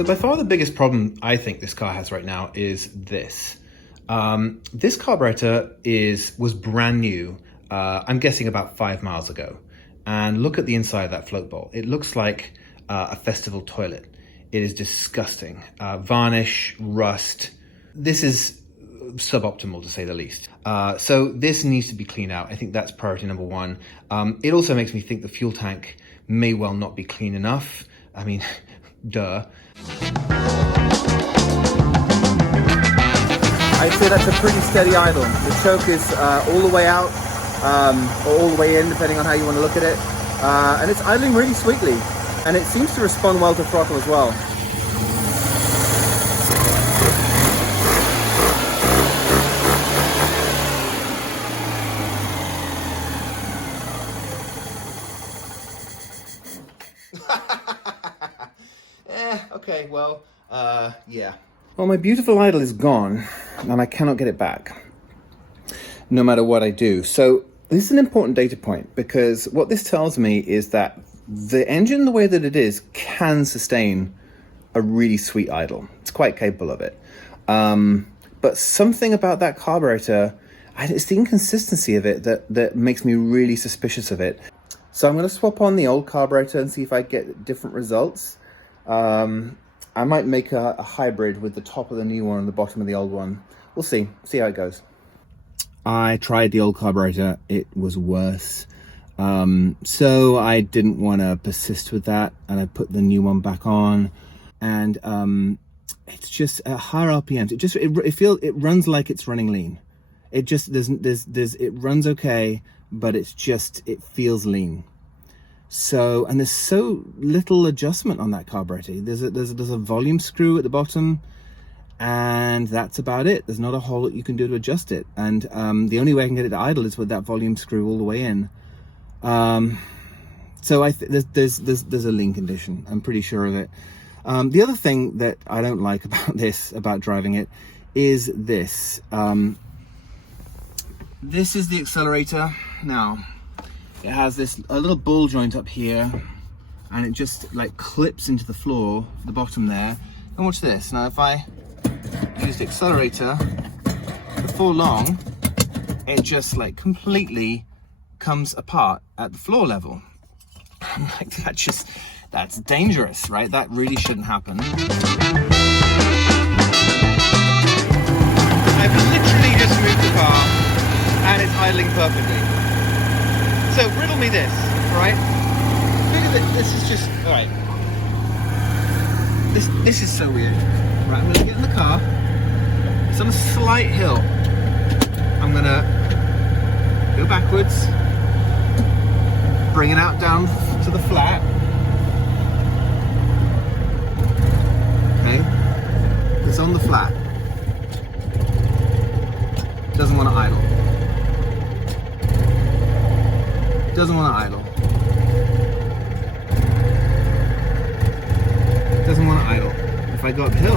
So by far the biggest problem I think this car has right now is this. This carburetor was brand new, I'm guessing about 5 miles ago. And look at the inside of that float bowl. It looks like a festival toilet. It is disgusting. Varnish, rust. This is suboptimal to say the least. So this needs to be cleaned out. I think that's priority number one. It also makes me think the fuel tank may well not be clean enough. I mean, duh. I'd say that's a pretty steady idle. The choke is all the way out, or all the way in, depending on how you want to look at it. And it's idling really sweetly. And it seems to respond well to throttle as well. Okay, well, yeah. Well, my beautiful idle is gone, and I cannot get it back, no matter what I do. So this is an important data point, because what this tells me is that the engine, the way that it is, can sustain a really sweet idle. It's quite capable of it. But something about that carburetor, it's the inconsistency of it that makes me really suspicious of it. So I'm going to swap on the old carburetor and see if I get different results. I might make a hybrid with the top of the new one and the bottom of the old one. We'll see how it goes. I tried the old carburetor, it was worse. So I didn't want to persist with that, and I put the new one back on, and it's just at higher RPMs. It runs like it's running lean. It just it runs okay, but it feels lean. So, and there's so little adjustment on that carburetor. There's a volume screw at the bottom, and that's about it. There's not a whole lot you can do to adjust it. And the only way I can get it to idle is with that volume screw all the way in. So there's a lean condition. I'm pretty sure of it. The other thing that I don't like about driving it is this. This is the accelerator. Now, it has a little ball joint up here, and it just like clips into the floor, the bottom there. And watch this. Now, if I use the accelerator before long, it just like completely comes apart at the floor level. I'm like, that's dangerous, right? That really shouldn't happen. I've literally just moved the car, and it's idling perfectly. So riddle me this, right? This is just, all right. This is so weird. Right, I'm gonna get in the car. It's on a slight hill. I'm gonna go backwards, bring it out down to the flat. Okay, it's on the flat. Doesn't want to idle. Doesn't want to idle. Doesn't want to idle. If I go uphill,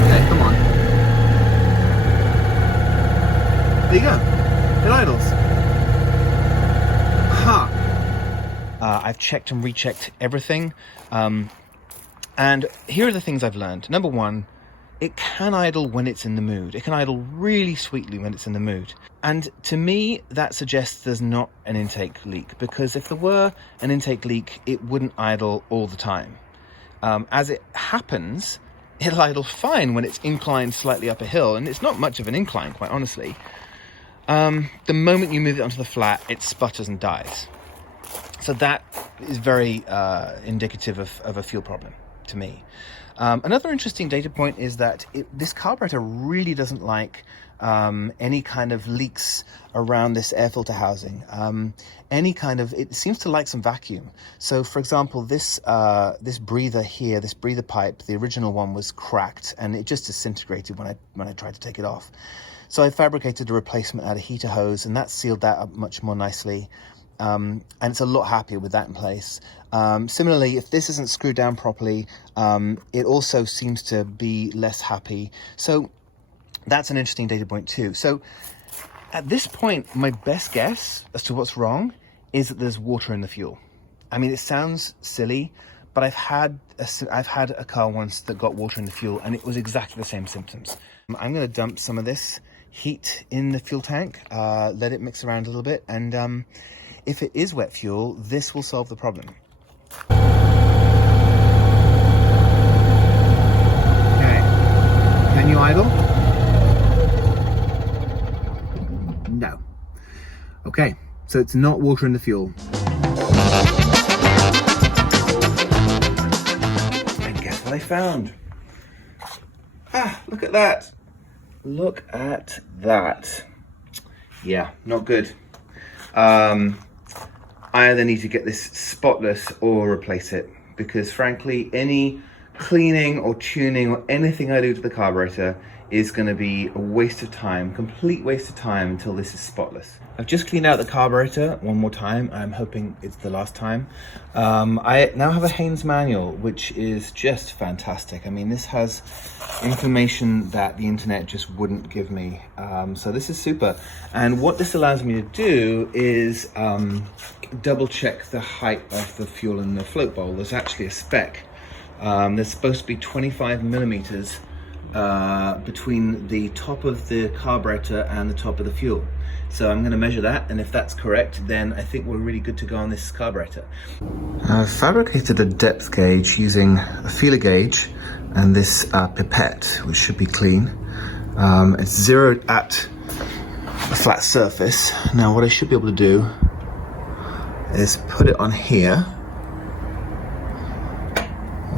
okay, come on. There you go. It idles. I've checked and rechecked everything. And here are the things I've learned. Number one, it can idle when it's in the mood. It can idle really sweetly when it's in the mood. And to me, that suggests there's not an intake leak, because if there were an intake leak, it wouldn't idle all the time. As it happens, it'll idle fine when it's inclined slightly up a hill, and it's not much of an incline, quite honestly. The moment you move it onto the flat, it sputters and dies. So that is very indicative of a fuel problem to me. Another interesting data point is that this carburetor really doesn't like any kind of leaks around this air filter housing. It seems to like some vacuum. So for example, this breather here, this breather pipe, the original one was cracked, and it just disintegrated when I tried to take it off. So I fabricated a replacement out of heater hose, and that sealed that up much more nicely. And it's a lot happier with that in place. Similarly, if this isn't screwed down properly, it also seems to be less happy. So That's an interesting data point too. So at this point, my best guess as to what's wrong is that there's water in the fuel. I mean, it sounds silly, but I've had a car once that got water in the fuel, and it was exactly the same symptoms. I'm going to dump some of this heat in the fuel tank, let it mix around a little bit, and if it is wet fuel, this will solve the problem. Okay, can you idle? No. Okay, so it's not water in the fuel. And guess what I found? Ah, look at that. Look at that. Yeah, not good. I either need to get this spotless or replace it, because frankly, any cleaning or tuning or anything I do to the carburetor is going to be a waste of time, complete waste of time until this is spotless. I've just cleaned out the carburetor one more time. I'm hoping it's the last time. I now have a Haynes manual, which is just fantastic. I mean, this has information that the internet just wouldn't give me. So this is super. And what this allows me to do is double check the height of the fuel in the float bowl. There's actually a spec. There's supposed to be 25 millimeters between the top of the carburetor and the top of the fuel. So I'm going to measure that, and if that's correct, then I think we're really good to go on this carburetor. I've fabricated a depth gauge using a feeler gauge and this pipette, which should be clean. It's zeroed at a flat surface. Now what I should be able to do is put it on here.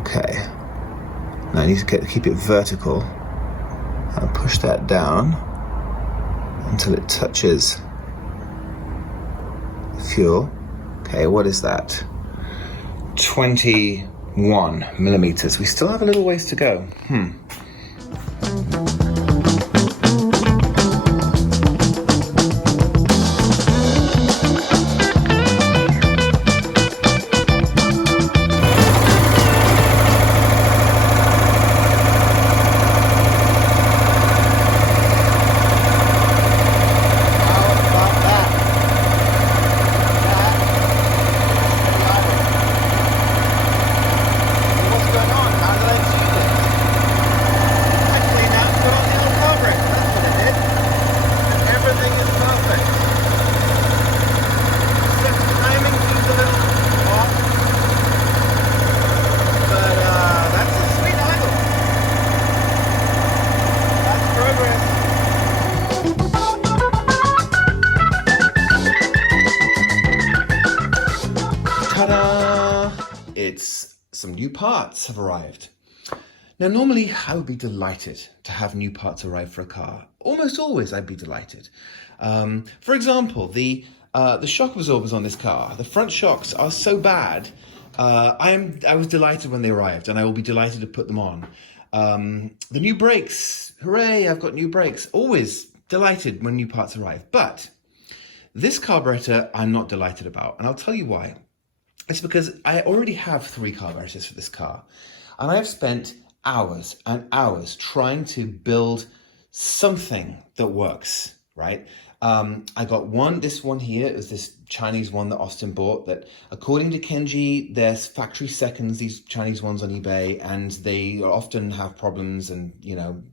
Okay. Now I need to keep it vertical and push that down until it touches the fuel. Okay, what is that? 21 millimeters. We still have a little ways to go. Some new parts have arrived. Now, normally I would be delighted to have new parts arrive for a car. Almost always I'd be delighted. For example, the shock absorbers on this car, the front shocks are so bad. I was delighted when they arrived, and I will be delighted to put them on. The new brakes, hooray, I've got new brakes. Always delighted when new parts arrive. But this carburetor I'm not delighted about, and I'll tell you why. It's because I already have 3 carburetors for this car, and I've spent hours and hours trying to build something that works, right? I got this one here. It was this Chinese one that Austin bought that, according to Kenji, there's factory seconds, these Chinese ones on eBay, and they often have problems, and,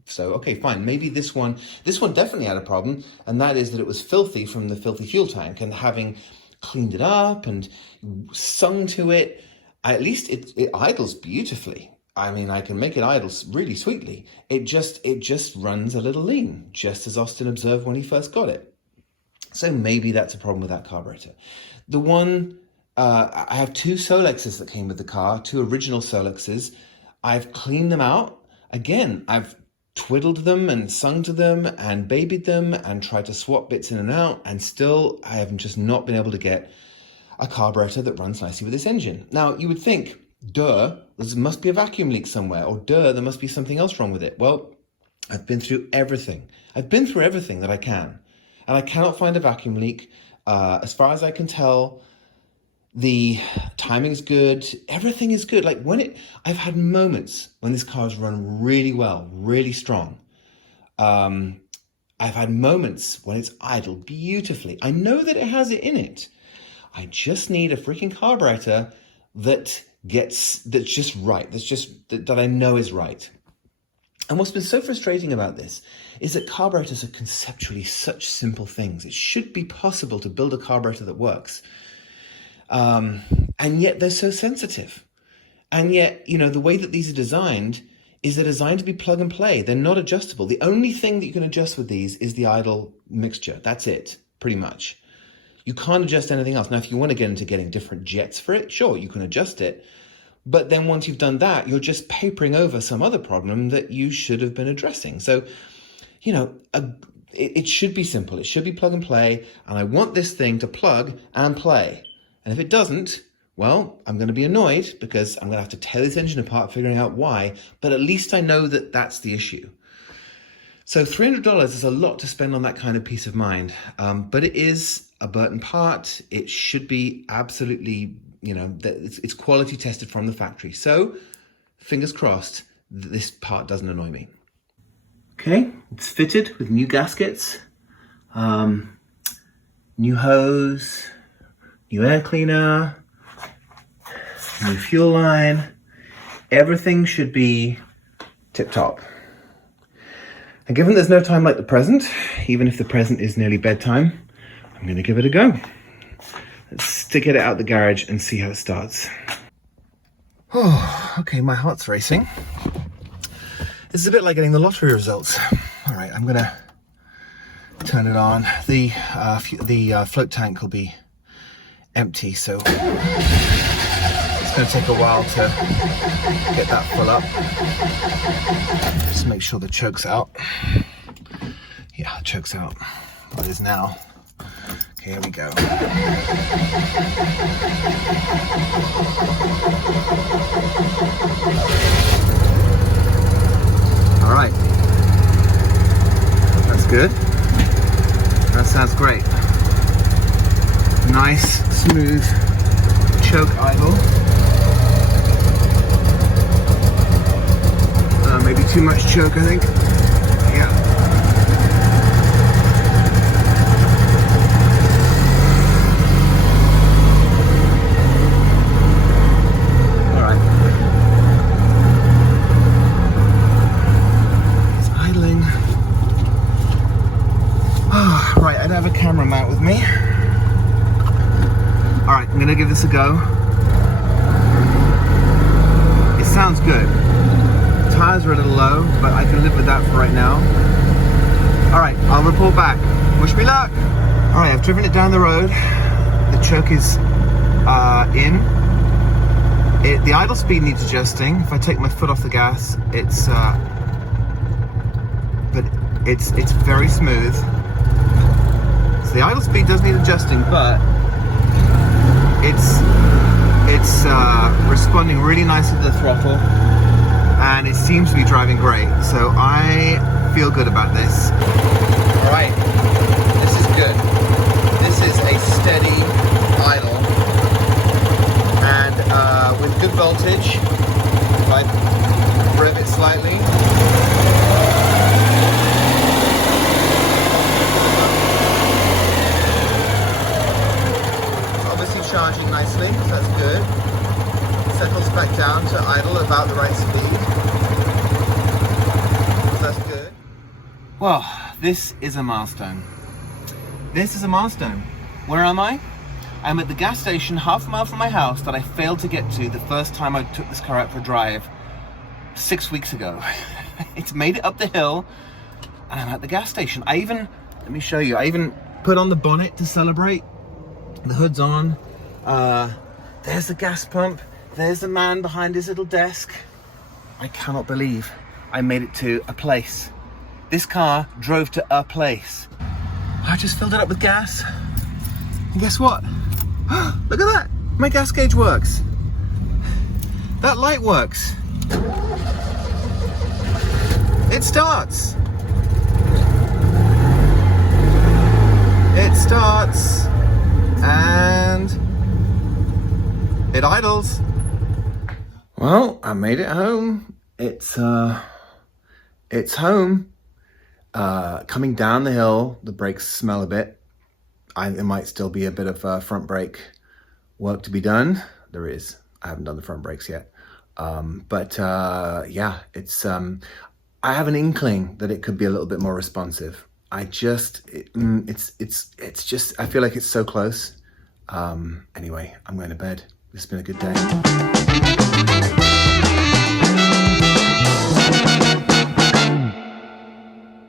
so, okay, fine. Maybe this one definitely had a problem, and that is that it was filthy from the filthy fuel tank, and having cleaned it up and sung to it, at least it idles beautifully. I mean, I can make it idle really sweetly. It just runs a little lean, just as Austin observed when he first got it. So maybe that's a problem with that carburetor. The one, I have 2 Solexes that came with the car, 2 original Solexes. I've cleaned them out. Again, I've twiddled them and sung to them and babied them and tried to swap bits in and out, and still I have just not been able to get a carburetor that runs nicely with this engine. Now, you would think, duh, there must be a vacuum leak somewhere, or duh, there must be something else wrong with it. Well, I've been through everything. I've been through everything that I can, and I cannot find a vacuum leak. As far as I can tell, the timing's good. Everything is good. Like I've had moments when this car's run really well, really strong. I've had moments when it's idled beautifully. I know that it has it in it. I just need a freaking carburetor that's just right, that I know is right. And what's been so frustrating about this is that carburetors are conceptually such simple things. It should be possible to build a carburetor that works. And yet they're so sensitive. And yet, the way that these are designed is they're designed to be plug and play. They're not adjustable. The only thing that you can adjust with these is the idle mixture. That's it, pretty much. You can't adjust anything else. Now, if you want to get into getting different jets for it, sure, you can adjust it. But then once you've done that, you're just papering over some other problem that you should have been addressing. So, it should be simple. It should be plug and play. And I want this thing to plug and play. And if it doesn't, well, I'm going to be annoyed because I'm going to have to tear this engine apart, figuring out why. But at least I know that that's the issue. So $300 is a lot to spend on that kind of peace of mind. But it is a Burton part. It should be absolutely, it's quality tested from the factory. So fingers crossed that this part doesn't annoy me. Okay, it's fitted with new gaskets, new hose, new air cleaner, new fuel line. Everything should be tip-top. And given there's no time like the present, even if the present is nearly bedtime, I'm going to give it a go. Let's get it out the garage and see how it starts. Oh, okay, my heart's racing. This is a bit like getting the lottery results. All right, I'm going to turn it on. The float tank will be empty, so it's going to take a while to get that full up. Just make sure the choke's out. Yeah, the choke's out. Well, it is now. Okay, here we go. All right. That's good. That sounds great. Nice, smooth choke idle. Maybe too much choke, I think. Yeah. All right. It's idling. Oh, right, I don't have a camera mount with me. All right, I'm gonna give this a go. It sounds good. Tires are a little low, but I can live with that for right now. All right, I'll report back. Wish me luck. All right, I've driven it down the road. The choke is in. The idle speed needs adjusting. If I take my foot off the gas, it's very smooth. So the idle speed does need adjusting, but it's responding really nicely to the throttle. And it seems to be driving great, so I feel good about this. All right, this is good. This is a steady idle, and with good voltage, if I rev it slightly, it's obviously charging nicely, so that's good. Settles back down to idle about the right speed. That's good. Well, this is a milestone. This is a milestone. Where am I? I'm at the gas station half a mile from my house that I failed to get to the first time I took this car out for a drive 6 weeks ago. It's made it up the hill and I'm at the gas station. Let me show you, I even put on the bonnet to celebrate. The hood's on. There's the gas pump. There's the man behind his little desk. I cannot believe I made it to a place. This car drove to a place. I just filled it up with gas. And guess what? Look at that. My gas gauge works. That light works. It starts. It starts. And it idles. Well, I made it home. It's home. Coming down the hill, the brakes smell a bit. There might still be a bit of front brake work to be done. There is. I haven't done the front brakes yet. Yeah, it's I have an inkling that it could be a little bit more responsive. It's just, I feel like it's so close. Anyway, I'm going to bed. This has been a good day.